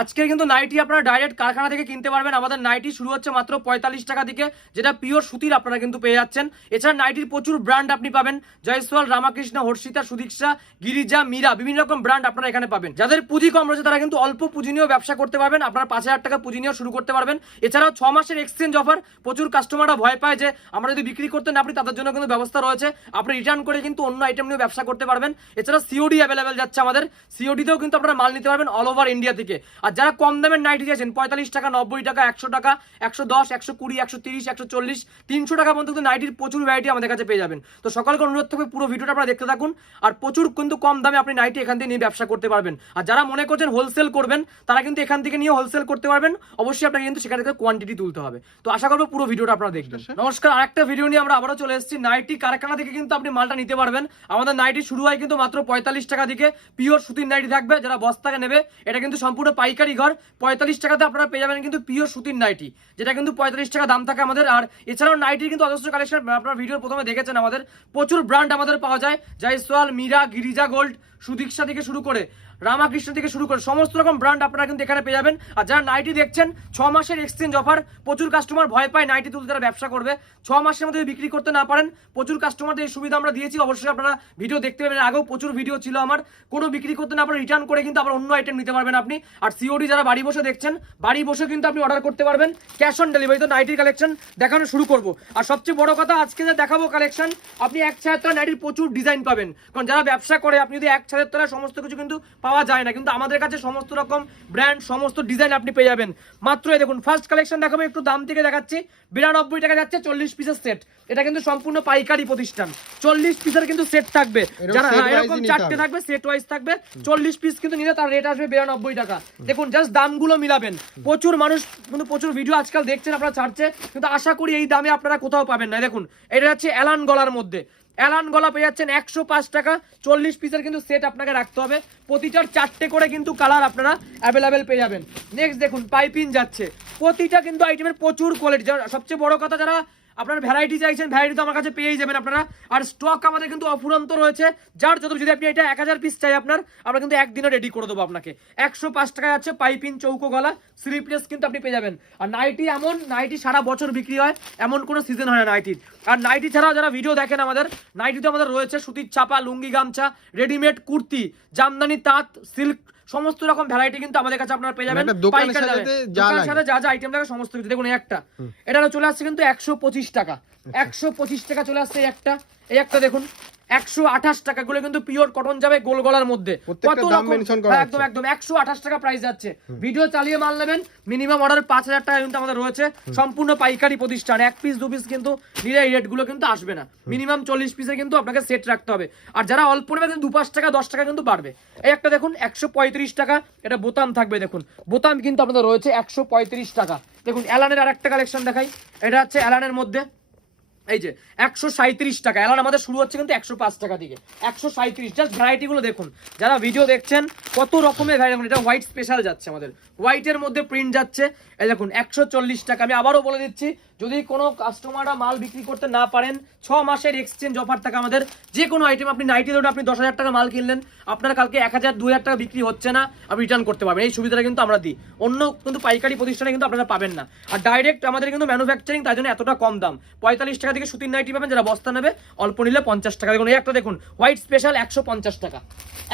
আজকের কিন্তু নাইটি আপনারা ডাইরেক্ট কারখানা থেকে কিনতে পারবেন। আমাদের নাইটি শুরু হচ্ছে মাত্র 45 টাকা থেকে, যেটা পিওর সুতির আপনারা কিন্তু পেয়ে যাচ্ছেন। এছাড়া নাইটির প্রচুর ব্র্যান্ড আপনি পাবেন, জয়সওয়াল, রামাকৃষ্ণ, হর্ষিতা, সুদীক্ষা, গিরিজা, মীরা, বিভিন্ন রকম ব্র্যান্ড আপনারা এখানে পাবেন। যাদের পুঁজি কম রয়েছে তারা কিন্তু অল্প পুঁজি নিয়েও ব্যবসা করতে পারবেন, আপনারা 5000 টাকা পুঁজি নিয়েও শুরু করতে পারবেন। এছাড়াও 6 মাসের এক্সচেঞ্জ অফার, প্রচুর কাস্টমাররা ভয় পায় যে আমরা যদি বিক্রি করতে না পারি তাদের জন্য কিন্তু ব্যবস্থা রয়েছে, আপনি রিটার্ন করে কিন্তু অন্য আইটেম নিয়ে ব্যবসা করতে পারবেন। এছাড়া সিওডি অ্যাভেলেবেল যাচ্ছে আমাদের, সিওডিতেও কিন্তু আপনারা মাল নিতে পারবেন অল ওভার ইন্ডিয়া থেকে। আর যারা কম দামের নাইটি দিয়েছেন 45 টাকা, 90 টাকা, 100 টাকা, 110, 120, 130, 140, 300 টাকা পর্যন্ত নাইটির প্রচুর ভ্যারাইটি আমাদের কাছে পেয়ে যাবেন। তো সকলকে অনুরোধ থাকবে পুরো ভিডিওটা আপনারা দেখতে থাকুন, আর প্রচুর কিন্তু কম দামে আপনি নাইটি এখান থেকে নিয়ে ব্যবসা করতে পারবেন। আর যারা মনে করছেন হোলসেল করবেন তারা কিন্তু এখান থেকে নিয়ে হোলসেল করতে পারবেন, অবশ্যই আপনাকে কিন্তু সেখান থেকে কোয়ান্টিটি তুলতে হবে। তো আশা করবো পুরো ভিডিওটা আপনারা দেখবেন। নমস্কার, আরেকটা ভিডিও নিয়ে আমরা আবারও চলে এসেছি। নাইটি কারখানা থেকে কিন্তু আপনি মালটা নিতে পারবেন। আমাদের নাইটি শুরু হয় কিন্তু মাত্র 45 টাকা থেকে, পিওর সুতির নাইটি থাকবে। যারা বস্তাকে নেবে এটা কিন্তু সম্পূর্ণ পাইকারি ঘর, 45 টাকাতে আপনারা পেয়ে যাবেন কিন্তু পিওর সুতির নাইটি, যেটা কিন্তু 45 টাকা দাম থাকে আমাদের। আর এছাড়াও নাইটির কিন্তু অজস্র কালেকশন আপনারা ভিডিওর প্রথমে দেখেছেন, আমাদের প্রচুর ব্র্যান্ড আমাদের পাওয়া যায়। জয়সওয়াল, মীরা, গিরিজা গোল্ড, সুদীক্ষা থেকে শুরু করে রামাকৃষ্ণ থেকে শুরু করে সমস্ত রকম ব্র্যান্ড আপনারা কিন্তু এখানে পেয়ে যাবেন। আর যারা নাইটি দেখছেন 6 মাসের এক্সচেঞ্জ অফার, প্রচুর কাস্টমার ভয় পায় নাইটি তুলতে, যারা ব্যবসা করবে 6 মাসের মধ্যে বিক্রি করতে না পারেন, প্রচুর কাস্টমারদের এই সুবিধা আমরা দিয়েছি। অবশ্যই আপনারা ভিডিও দেখতে পাবেন, আগেও প্রচুর ভিডিও ছিল আমার। কোনো বিক্রি করতে না পারে রিটার্ন করে কিন্তু আবার অন্য আইটেম নিতে পারবেন আপনি। আর সিওডি যারা বাড়ি বসে দেখছেন, বাড়ি বসে কিন্তু আপনি অর্ডার করতে পারবেন, ক্যাশ অন ডেলিভারি। তো নাইটির কালেকশন দেখানো শুরু করবো। আর সবচেয়ে বড় কথা, আজকে যে দেখাবো কালেকশন, আপনি এক ছাদের তলায় নাইটির প্রচুর ডিজাইন পাবেন। কারণ যারা ব্যবসা করে আপনি যদি এক ছাদের তলায় সমস্ত কিছু কিন্তু পাওয়া যায় না, কিন্তু আমাদের কাছে সমস্ত রকম ব্র্যান্ড, সমস্ত ডিজাইন আপনি পেয়ে যাবেন। মাত্র এই দেখুন, ফার্স্ট কালেকশন দেখাবো, একটু দাম থেকে দেখাচ্ছি। 92 টাকা যাচ্ছে 40 পিসের সেট। এটা কিন্তু সম্পূর্ণ পাইকারি প্রতিষ্ঠান, 40 পিসের কিন্তু সেট থাকবে। যারা এরকম চারটে থাকবে, সেট ওয়াইজ থাকবে, 40 পিস কিন্তু নিলে তার রেট আসবে 92 টাকা। দেখুন জাস্ট দামগুলো মিলাবেন। প্রচুর মানুষ কিন্তু প্রচুর ভিডিও আজকাল দেখছেন, আপনারা ছাড়ছে, কিন্তু আশা করি এই দামে আপনারা কোথাও পাবেন না। দেখুন এটা হচ্ছে অ্যালান গলার মধ্যে, অ্যালান গলা পেয়ে যাচ্ছেন 105 টাকা, 40 পিসের কিন্তু সেট আপনাকে রাখতে হবে। প্রতিটার 4টে করে কিন্তু কালার আপনারা অ্যাভেলেবেল পেয়ে যাবেন। নেক্সট দেখুন পাইপিং যাচ্ছে, প্রতিটা কিন্তু আইটেমের প্রচুর কোয়ালিটি। সবচেয়ে বড় কথা, যারা আপনার ভ্যারাইটি চাইছেন, ভ্যারাইটি তো আমার কাছে পেয়েই যাবেন আপনারা। আর স্টক আমাদের কিন্তু অফুরন্ত রয়েছে, যার যত, যদি আপনি এটা 1000 পিস চাই আপনার, আমরা কিন্তু একদিনে রেডি করে দেবো আপনাকে। 105 টাকা যাচ্ছে পাইপিং, চৌকো গলা, স্লিপলেস কিন্তু আপনি পেয়ে যাবেন। আর নাইটি, এমন নাইটি সারা বছর বিক্রি হয়, এমন কোনো সিজন হয় না নাইটির। আর নাইটি ছাড়াও যারা ভিডিও দেখেন আমাদের, নাইটি তো আমাদের রয়েছে সুতির ছাপা, লুঙ্গি, গামছা, রেডিমেড কুর্তি, জামদানি, তাঁত, সিল্ক, সমস্ত রকম ভ্যারাইটি কিন্তু আমাদের কাছে আপনারা পেয়ে যাবেন। দোকানের সাথে যা যা আইটেম লাগে সমস্ত কিছু। দেখুন এটা চলে আসছে কিন্তু 125 টাকা, 125 টাকা চলে আসছে এই একটা দেখুন 128 টাকা। গুলো কিন্তু পিওর কটন যাবে, গোল গলার মধ্যে। একদম একদম 128 টাকা প্রাইস যাচ্ছে। ভিডিও চালিয়ে মাল নেবেন, মিনিমাম অর্ডার 5000 টাকা কিন্তু আমাদের রয়েছে। সম্পূর্ণ পাইকারি প্রতিষ্ঠান, 1 পিস 2 পিস কিন্তু নিলে এই রেট গুলো কিন্তু আসবে না। মিনিমাম 40 পিসের কিন্তু আপনাকে সেট রাখতে হবে। আর যারা অল্প নেবে কিন্তু 2-5 টাকা 10 টাকা কিন্তু বাড়বে। এই একটা দেখুন 135 টাকা, এটা বোতাম থাকবে। দেখুন বোতাম কিন্তু আপনাদের রয়েছে 135 টাকা। দেখুন অ্যালানের আর একটা কালেকশন দেখাই, এটা হচ্ছে অ্যালানের মধ্যে, এই যে 137 টাকা। অ্যালান আমাদের শুরু হচ্ছে কিন্তু 105 টাকা থেকে, 137। জাস্ট ভ্যারাইটি গুলো দেখুন, যারা ভিডিও দেখছেন কত রকমের ভ্যারাইটি। এটা হোয়াইট স্পেশাল যাচ্ছে আমাদের, হোয়াইটের মধ্যে প্রিন্ট যাচ্ছে। এই দেখুন 140 টাকা। আমি আবারও বলে দিচ্ছি, যদি কোনো কাস্টমাররা মাল বিক্রি করতে না পারেন, 6 মাসের এক্সচেঞ্জ অফার থাকে আমাদের। যে কোনো আইটেম আপনি নাইটি ধরুন আপনি 10,000 টাকা মাল কিনলেন, আপনার কালকে 1000-2000 টাকা বিক্রি হচ্ছে না, আপনি রিটার্ন করতে পারবেন। এই সুবিধাটা কিন্তু আমরা দিই, অন্য কিন্তু পাইকারি প্রতিষ্ঠানে কিন্তু আপনারা পাবেন না। আর ডাইরেক্ট আমাদের কিন্তু ম্যানুফ্যাকচারিং, তাই জন্য এতটা কম দাম। 45 টাকা থেকে সুতির নাইটি পাবেন, যারা বস্তা নেবে অল্প নিলে 50 টাকা। দেখুন এই একটা দেখুন হোয়াইট স্পেশাল 150 টাকা,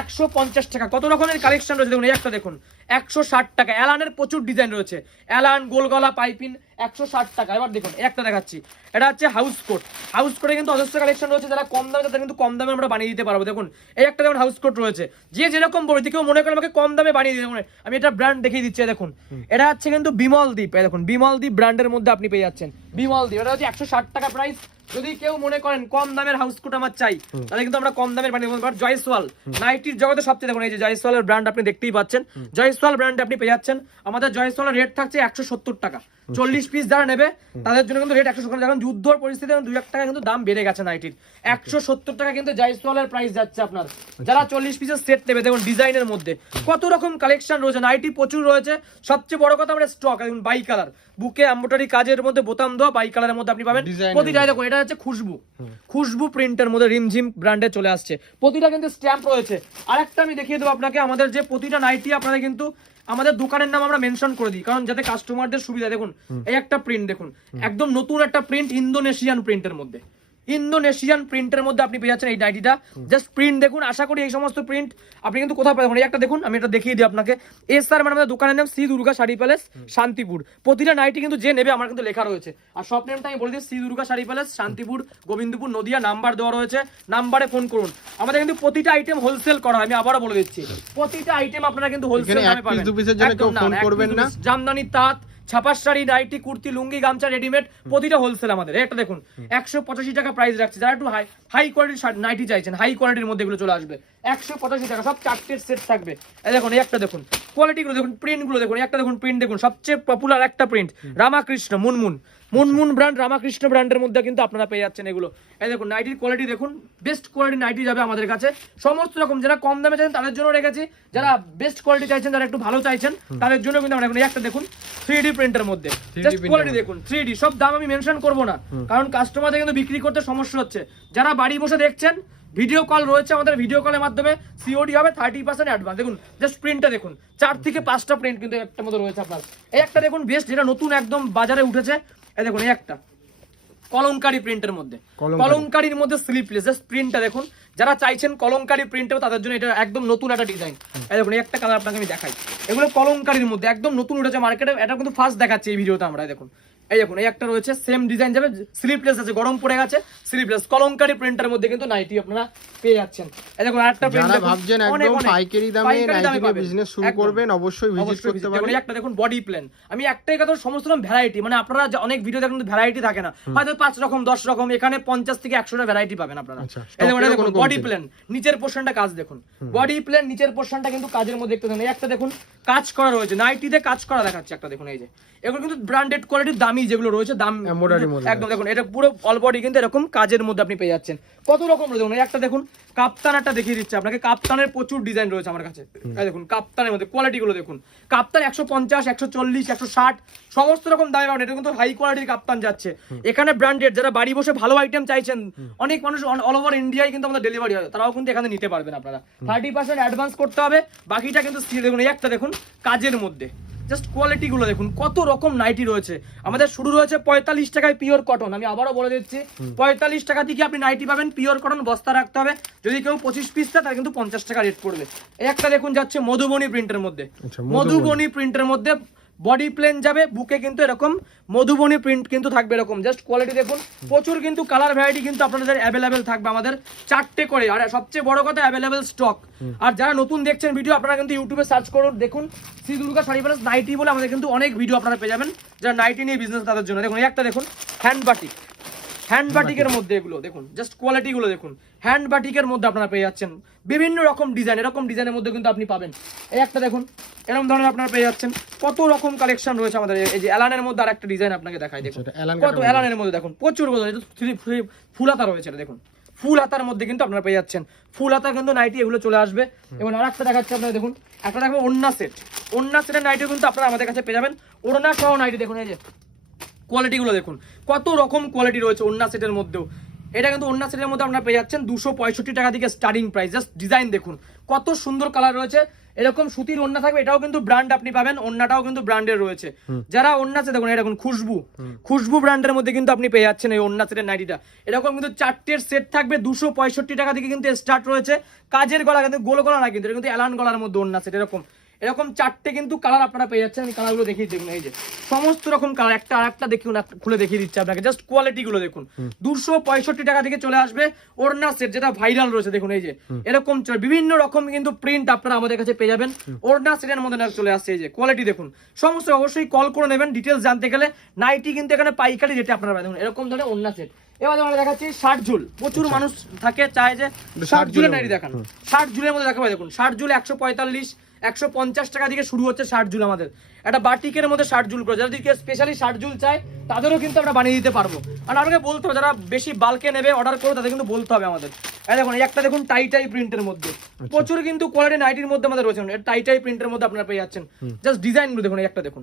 150 টাকা। কত রকমের কালেকশন রয়েছে দেখুন। এই একটা দেখুন 160 টাকা। অ্যালানের প্রচুর ডিজাইন রয়েছে, অ্যালান, গোলগলা, পাইপিন, 160 টাকা। এবার দেখুন একটা দেখাচ্ছি, এটা হচ্ছে হাউস কোট। হাউস কোটে কিন্তু অজস্র কালেকশন রয়েছে, যারা কম দামে তাদের কিন্তু কম দামে আমরা বানিয়ে দিতে পারবো। দেখুন এই একটা যেমন হাউস কোট রয়েছে, যে যেরকম বলে কেউ মনে করে আমাকে কম দামে বানিয়ে দিতে, আমি এটা ব্র্যান্ড দেখিয়ে দিচ্ছি। দেখুন এটা হচ্ছে কিন্তু বিমল দ্বীপ। দেখুন বিমল দ্বীপ ব্র্যান্ডের মধ্যে আপনি পেয়ে যাচ্ছেন বিমল দ্বীপ। এটা হচ্ছে 160 টাকা প্রাইস। যদি কেউ মনে করেন কম দামের হাউস কোট আমার চাই, তাহলে কিন্তু আমরা কম দামের বানিয়ে দেবো। জয়সওয়াল নাইটির জগতে সবচেয়ে, দেখুন এই যে জয়সওয়ালের ব্র্যান্ড আপনি দেখতেই পাচ্ছেন, জয়সওয়াল ব্র্যান্ডে আপনি পেয়ে যাচ্ছেন। আমাদের জয়সওয়ালের রেট থাকছে 170 টাকা। 40 পিস যারা নেবে তাদের জন্য কিন্তু রেট 170 টাকা। যখন যুদ্ধর পরিস্থিতি 2-1 টাকা কিন্তু দাম বেড়ে গেছে নাইটির, 170 টাকা কিন্তু জয়সওয়ালের প্রাইস যাচ্ছে আপনার। যারা 40 পিসের সেট নেবে, দেখুন ডিজাইনের মধ্যে কত রকম কালেকশন রয়েছে, নাইটি প্রচুর রয়েছে। সবচেয়ে বড় কথা আমরা স্টক, দেখুন বাই কালার, বুকে এমব্রয়ডারি কাজের মধ্যে বোতাম দেওয়া বাই কালারের মধ্যে আপনি পাবেন প্রতিটা। দেখুন এটা এটা হচ্ছে খুশবু, খুশবু প্রিন্টের মধ্যে রিমঝিম ব্র্যান্ডে চলে আসছে, প্রতিটা কিন্তু স্ট্যাম্প রয়েছে। আরেকটা আমি দেখিয়ে দেবো আপনাকে, আমাদের যে প্রতিটা নাইটি আপনারা কিন্তু আমাদের দোকানের নাম আমরা মেনশন করে দিই, কারণ যাতে কাস্টমারদের সুবিধা। দেখুন এই একটা প্রিন্ট দেখুন, একদম নতুন একটা প্রিন্ট, ইন্দোনেশিয়ান প্রিন্টের মধ্যে, ইন্দোনেশিয়ান প্রিন্টের মধ্যে আপনি পেয়ে যাচ্ছেন এই নাইটিটা। জাস্ট প্রিন্ট দেখুন, আশা করি এই সমস্ত প্রিন্ট আপনি কিন্তু কোথাও পাবেন। এই একটা দেখুন, আমি এটা দেখিয়ে দিই আপনাকে। স্যার মানে আমাদের দোকানের নাম শ্রী দুর্গা শাড়ি প্যালেস শান্তিপুর। প্রতিটা নাইটি কিন্তু যে নেবে আমার কিন্তু লেখা রয়েছে, আর শপ নেমটা আমি বলে দিই, শ্রী দুর্গা শাড়ি প্যালেস শান্তিপুর, গোবিন্দপুর, নদিয়া। নাম্বার দেওয়া রয়েছে, নাম্বারে ফোন করুন। আমাদের কিন্তু প্রতিটা আইটেম হোলসেল করা হয়, আমি আবারও বলে দিচ্ছি, প্রতিটা আইটেম আপনারা কিন্তু হোলসেল দামে পাবেন। জামদানি, তাঁত, ছাপার শাড়ি, নাইটি, কুর্তি, লুঙ্গি, গামছা, রেডিমেড, প্রতিটা হোলসেল আমাদের। একটা দেখুন 185 টাকা প্রাইস রাখছে, যারা একটু হাই কোয়ালিটির নাইটি চাইছেন, হাই কোয়ালিটির মধ্যে এগুলো চলে আসবে 185 টাকা, সব 4টের সেট থাকবে। এই দেখুন এই একটা দেখুন, কোয়ালিটিগুলো দেখুন, প্রিন্টগুলো দেখুন, একটা দেখুন প্রিন্ট দেখুন, সবচেয়ে পপুলার একটা প্রিন্ট রামাকৃষ্ণ মুনমুন ব্র্যান্ড, রামাকৃষ্ণ ব্র্যান্ডের মধ্যে কিন্তু আপনারা পেয়ে যাচ্ছেন এগুলো। এই দেখুন নাইটির কোয়ালিটি দেখুন, বেস্ট কোয়ালিটির নাইটি যাবে আমাদের কাছে সমস্ত রকম। যারা কম দামে চাইছেন তাদের জন্য রেখেছি, যারা বেস্ট কোয়ালিটি চাইছেন, যারা একটু ভালো চাইছেন তাদের জন্য কিন্তু আমরা একটা দেখুন 3D প্রিন্টের মধ্যে, জাস্ট কোয়ালিটি দেখুন 3D। সব দাম আমি মেনশন করব না, কারণ কাস্টমারদের কিন্তু বিক্রি করতে সমস্যা হচ্ছে। যারা বাড়ি বসে দেখছেন, ভিডিও কল রয়েছে আমাদের, ভিডিও কলের মাধ্যমে সিওডি হবে, 30% অ্যাডভান্স। দেখুন জাস্ট প্রিন্টটা দেখুন, 4 থেকে 5টা প্রিন্ট কিন্তু একটা মধ্যে রয়েছে আপনার। এই একটা দেখুন বেস্ট, যেটা নতুন একদম বাজারে উঠেছে। এই দেখুন এই একটা কলমকারী প্রিন্টের মধ্যে, কলমকারীর মধ্যে স্লিপলেস, জাস্ট প্রিন্টটা দেখুন। যারা চাইছেন কলমকারী প্রিন্টেও, তাদের জন্য এটা একদম নতুন একটা ডিজাইন। এই দেখুন এই একটা কালার আপনাকে আমি দেখাই, এগুলো কলমকারীর মধ্যে একদম নতুন উঠেছে মার্কেটে, এটা কিন্তু ফার্স্ট দেখাচ্ছে এই ভিডিওতে আমরা। দেখুন এই দেখুন এই একটা রয়েছে, সেম ডিজাইন যাবে, স্লিপলেস আছে, গরম পড়ে গেছে, স্লিপলেস কলমকারী প্রিন্টের মধ্যে কিন্তু নাইটি আপনারা পেয়ে যাচ্ছেন। এই দেখুন আরেকটা প্রিন্ট, যারা ভাবছেন একদম পাইকারি দামে নাইটি বিজনেস শুরু করবেন, অবশ্যই ভিজিট করতে পারেন। এই একটা দেখুন বডি প্লেন, আমি একটাই কথা, সমস্ত রকম ভ্যারাইটি, মানে আপনারা অনেক ভিডিও দেখেন ভ্যারাইটি থাকে না, হয়তো 5 রকম 10 রকম, এখানে 50 থেকে 100টা ভ্যারাইটি পাবেন আপনারা। এই দেখুন বডি প্লেন, নিচের পোরশনটা কাজ দেখুন, বডি প্লেন নিচের পোরশনটা কিন্তু কাজের মধ্যে দেখতে দেখুন। এই একটা দেখুন কাজ করা রয়েছে, নাইটিতে কাজ করা দেখাচ্ছে একটা দেখুন। এই যে এগুলো কিন্তু ব্র্যান্ডেড কোয়ালিটির, দামি যেগুলো রয়েছে, দাম একদম দেখুন, এটা পুরো অল বডি কিন্তু এরকম কাজের মধ্যে আপনি পেয়ে যাচ্ছেন। কত রকম দেখুন, একটা দেখুন কাপ্তান, একটা দেখিয়ে দিচ্ছে আপনাকে, কাপ্তানের প্রচুর ডিজাইন রয়েছে আমার কাছে। এই দেখুন কাপ্তানের মধ্যে কোয়ালিটি গুলো দেখুন, কাপ্তান 150, 140, 160 সমস্ত রকম দামে পাবেন। এটা কিন্তু হাই কোয়ালিটির কাপ্তান যাচ্ছে এখানে, ব্র্যান্ডেড। যারা বাড়ি বসে ভালো আইটেম চাইছেন, অনেক মানুষ অল ওভার ইন্ডিয়ায় কিন্তু আমাদের ডেলিভারি হয়, তারাও কিন্তু এখানে নিতে পারবেন আপনারা। 30% অ্যাডভান্স করতে হবে, বাকিটা কিন্তু দেখুন এই একটা দেখুন কাজের মধ্যে, জাস্ট কোয়ালিটি গুলো দেখুন, কত রকম নাইটি রয়েছে আমাদের। শুরু রয়েছে 45 টাকায় পিওর কটন, আমি আবারও বলে দিচ্ছি 45 টাকা থেকে আপনি নাইটি পাবেন পিওর কটন, বস্তা রাখতে হবে। যদি কেউ 25 পিস চায় তার কিন্তু 50 টাকা রেট পড়বে। এই একটা দেখুন যাচ্ছে মধুবনী প্রিন্টের মধ্যে, মধুবনী প্রিন্টের মধ্যে বডি প্লেন যাবে, বুকে কিন্তু এরকম মধুবনী প্রিন্ট কিন্তু থাকবে এরকম। জাস্ট কোয়ালিটি দেখুন, প্রচুর কিন্তু কালার ভ্যারাইটি কিন্তু আপনাদের অ্যাভেলেবেল থাকবে আমাদের 4টে করে, আর সবচেয়ে বড় কথা অ্যাভেলেবেল স্টক। আর যারা নতুন দেখছেন ভিডিও, আপনারা কিন্তু ইউটিউবে সার্চ করুন, দেখুন শ্রী দুর্গা শাড়ি প্যালেস নাইটি বলে, আমাদের কিন্তু অনেক ভিডিও আপনারা পেয়ে যাবেন যারা নাইটি নিয়ে বিজনেস তাদের জন্য। দেখুন একটা দেখুন হ্যান্ড বাটিক, হ্যান্ড বাটিকের মধ্যে এগুলো দেখুন, জাস্ট কোয়ালিটি গুলো দেখুন, হ্যান্ড বাটিকের মধ্যে আপনারা পেয়ে যাচ্ছেন বিভিন্ন রকম ডিজাইন, এরকম ডিজাইনের মধ্যে কিন্তু আপনি পাবেন। এই একটা দেখুন এরকম ধরনের আপনারা পেয়ে যাচ্ছেন, কত রকম কালেকশন রয়েছে আমাদের। এই যে অ্যালানের মধ্যে আরেকটা ডিজাইন আপনাকে দেখাই, দেখুন কত অ্যালানের মধ্যে দেখুন প্রচুর ফুল হাতা রয়েছে, দেখুন ফুল হাতার মধ্যে কিন্তু আপনারা পেয়ে যাচ্ছেন, ফুল হাতা কিন্তু নাইটি এগুলো চলে আসবে। এবং আরেকটা দেখাচ্ছে আপনারা দেখুন, একটা দেখবেন ওড়না সেট, ওড়না সেটের নাইটিও কিন্তু আপনারা আমাদের কাছে পেয়ে যাবেন, ওড়না সহ নাইটি দেখুন। এই যে কোয়ালিটিগুলো দেখুন, কত রকম কোয়ালিটি রয়েছে ওড়না সেটের মধ্যেও। এটা কিন্তু ওড়না সেটের মধ্যে আপনারা পেয়ে যাচ্ছেন 265 টাকা থেকে স্টার্টিং প্রাইস। জাস্ট ডিজাইন দেখুন, কত সুন্দর কালার রয়েছে, এরকম সুতির ওড়না থাকবে, এটাও কিন্তু ব্র্যান্ড আপনি পাবেন, ওড়নাটাও কিন্তু ব্র্যান্ডের রয়েছে। যারা ওড়না সেট দেখুন, এটা দেখুন খুশবু ব্র্যান্ডের মধ্যে কিন্তু আপনি পেয়ে যাচ্ছেন এই ওড়না সেটের নাইটিটা। এরকম কিন্তু 4টের সেট থাকবে, 265 টাকা থেকে কিন্তু স্টার্ট রয়েছে। কাজের গলা, কিন্তু গোল গলা না, কিন্তু এটা কিন্তু অ্যালান গলার মধ্যে ওড়না সেট। এরকম 4টে কিন্তু কালার আপনারা পেয়ে যাচ্ছেন। আমি কালারগুলো দেখিয়ে দেখুন, এই যে সমস্ত রকম কালার, একটা আরেকটা দেখুন, খুলে দেখিয়ে দিচ্ছি আপনাকে, জাস্ট কোয়ালিটি গুলো দেখুন। 265 টাকা থেকে চলে আসবে ওড়না সেট, যেটা ভাইরাল রয়েছে দেখুন। এই যে এরকম বিভিন্ন রকম কিন্তু প্রিন্ট আপনারা আমাদের কাছে পেয়ে যাবেন ওড়না সেটের মধ্যে চলে আসছে। এই যে কোয়ালিটি দেখুন, সমস্ত অবশ্যই কল করে নেবেন ডিটেলস জানতে গেলে। নাইটি কিন্তু এখানে পাইকারি রেটে আপনারা পাবেন এরকম ধরনের ওড়না সেট। এবার আমরা দেখাচ্ছি শার্ট ঝুল, প্রচুর মানুষ থাকে চায় যে শার্ট ঝুলের নাইটি দেখান, শার্ট ঝুলের মধ্যে দেখাবো। দেখুন শার্ট ঝুল 145, 150 টাকা থেকে শুরু হচ্ছে শার্ট ঝুল আমাদের। একটা বাটিকের মধ্যে শার্ট ঝুল করে, যদি কেউ স্পেশালি শার্ট ঝুল চায় তাদেরও কিন্তু আমরা বানিয়ে দিতে পারবো। আর আপনাকে বলতে হবে যারা বেশি বাল্কে নেবে অর্ডার করো তাদের কিন্তু বলতে হবে আমাদের। এই দেখুন এই একটা দেখুন টাই প্রিন্টের মধ্যে প্রচুর কিন্তু কোয়ালিটি নাইটির মধ্যে আমাদের রয়েছে, টাই প্রিন্টের মধ্যে আপনারা পেয়ে যাচ্ছেন। জাস্ট ডিজাইনগুলো দেখুন, এই একটা দেখুন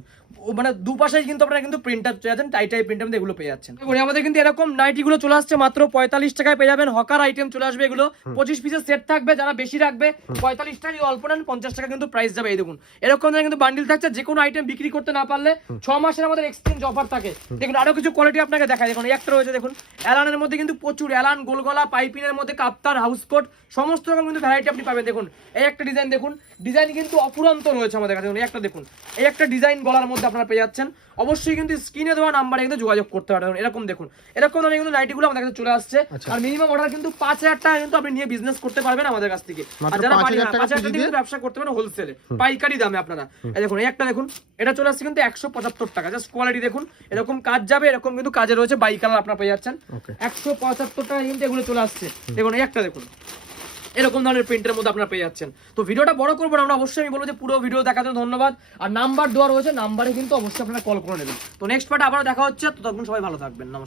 মানে দুপাশে কিন্তু আপনারা কিন্তু প্রিন্টার পেয়ে যাচ্ছেন, টাই প্রিন্টের মধ্যে এগুলো পেয়ে যাচ্ছেন। দেখুন আমাদের কিন্তু এরকম নাইটিগুলো চলে আসছে মাত্র 45 টাকায় পেয়ে যাবেন। হকার আইটেম চলে আসবে, এগুলো 25 পিসের সেট থাকবে, যারা বেশি রাখবে 45 টাকা, অল্প নেন 50 টাকা কিন্তু প্রাইস যাবে। এই দেখুন এরকম কিন্তু বান্ডিল থাকছে, যে কোনো আইটেম বিক্রি করতে না পারলে 6 মাসের আমাদের এক্সচেঞ্জ অফার থাকে। দেখুন আরো কিছু কোয়ালিটি আপনাকে দেখায়, দেখুন একটা রয়েছে দেখুন অ্যালানের মধ্যে কিন্তু প্রচুর অ্যালান, গোলগলা, পাইপিনের মধ্যে কাপ্তান, হাউস কোট সমস্ত রকম কিন্তু ভ্যারাইটি আপনি পাবেন। দেখুন এই একটা ডিজাইন দেখুন, ডিজাইন কিন্তু অপুরন্ত রয়েছে আমাদের কাছে। এই একটা দেখুন, এই একটা ডিজাইন গলার মধ্যে আপনারা পেয়ে যাচ্ছেন। অবশ্যই কিন্তু স্ক্রিনে দেওয়া নাম্বারে কিন্তু যোগাযোগ করতে পারেন। এরকম দেখুন এরকম ধরনের কিন্তু নাইটিগুলো আমাদের কাছে চলে আসছে। আর মিনিমাম অর্ডার কিন্তু 5000 টাকা কিন্তু আপনি নিয়ে বিজনেস করতে পারবেন আমাদের কাছ থেকে। আর যারা 5000 টাকা দিয়ে ব্যবসা করতে পারেন হোলসেলে পাইকারি দামে আপনারা। এই দেখুন এই একটা দেখুন, এটা চলে আসছে কিন্তু 175 টাকা। জাস্ট কোয়ালিটি দেখুন, এরকম কাজ যাবে, এরকম কিন্তু কাজে রয়েছে, বাই কালার আপনারা পেয়ে যাচ্ছেন 175 টাকা কিন্তু এগুলো চলে আসছে। দেখুন এই একটা দেখুন এরকম ধরনের প্রিন্টের মধ্যে আপনারা পেয়ে যাচ্ছেন। তো ভিডিওটা বড় করবো না, আমরা অবশ্যই আমি বলবো যে পুরো ভিডিও দেখার জন্য ধন্যবাদ। আর নাম্বার দেওয়া রয়েছে, নাম্বারে কিন্তু অবশ্যই আপনারা কল করে নেবেন। তো নেক্সট পার্টে আবারও দেখা হচ্ছে, তো তখন সবাই ভালো থাকবেন, নমস্কার।